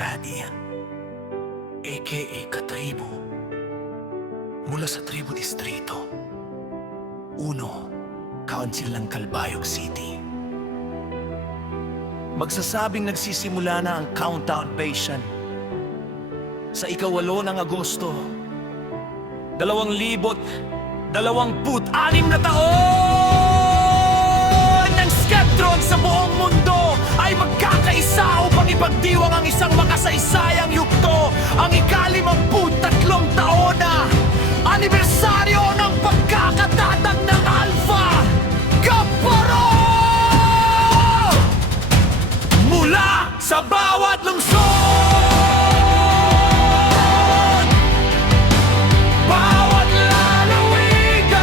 Brady, a.k.a. Katribo, mula sa Tribo Distrito 1, Council ng Calbayog City. Magsasabing nagsisimula na ang countdown patient sa ika-8 ng Agosto 2026 na taon! Ng Skeptron sa buong mundo ay magkakaisa upang ipagdiwang ang isang makasaysayang yugto, ang ika-53 taon na anibersaryo ng pagkakatatag ng Alpha Kaparo! Mula sa bawat lungsod, bawat lalawigan,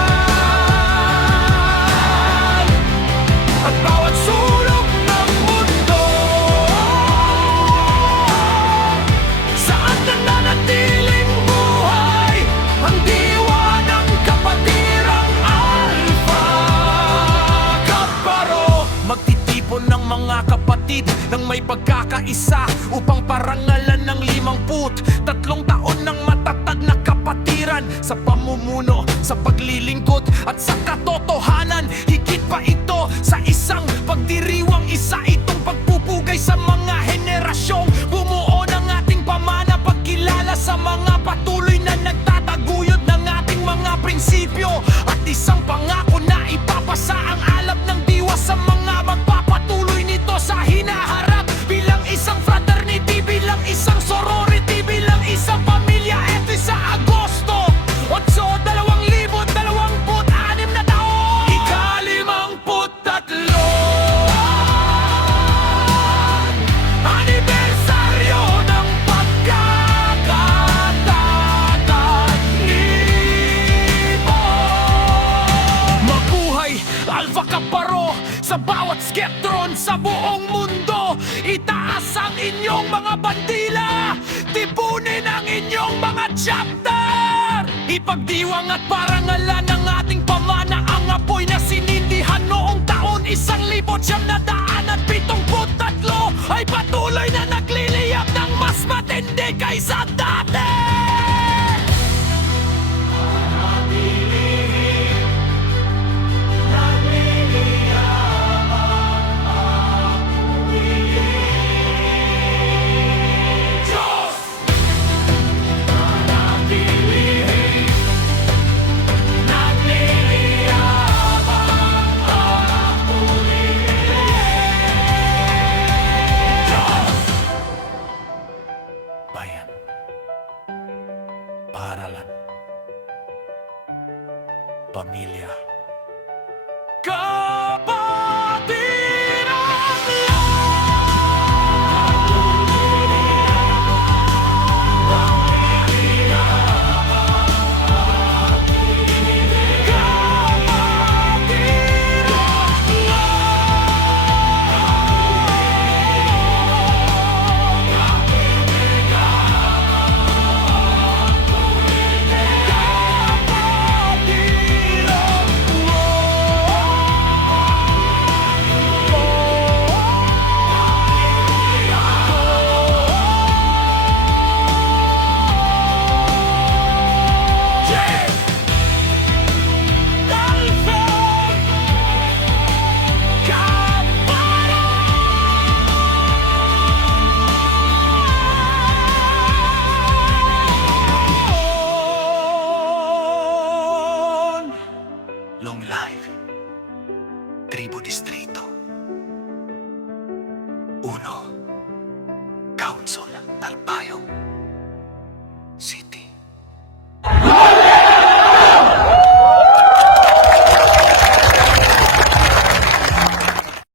at bawat sulok ng mundo, saan nananatiling buhay ang diwa ng kapatirang Alpha Kaparo. Magtitipon ng mga kapatid ng may pagkakaisa upang parangalan ng 53 taon ng matatag na kapatiran sa pamumuno, sa paglilingkod at sa katotohanan. Higit pa ito sa isang pagdiriwang, isa itong pagpupugay sa mga henerasyong bumuo ng ating pamana, pagkilala sa mga patuloy na nagtataguyod ng ating mga prinsipyo, at isang pangako na ipapasa ang alab ng diwa sa mga magpapatuloy nito sa hinaharap. Bilang isang fraternity, bilang isang sorority, bilang isang pamilya, eto sa Agosto 8, 2026 na taon, ika-53 anibersaryo ng pagkakatatag nito. Mabuhay Alpha Kaparo sa bawat Skeptron sa buong mundo. Itaas ang inyong mga bandila, tipunin ang inyong mga chapter, ipagdiwang at parangalan ng ating pamana, ang apoy na sinindihan noong taon 1900.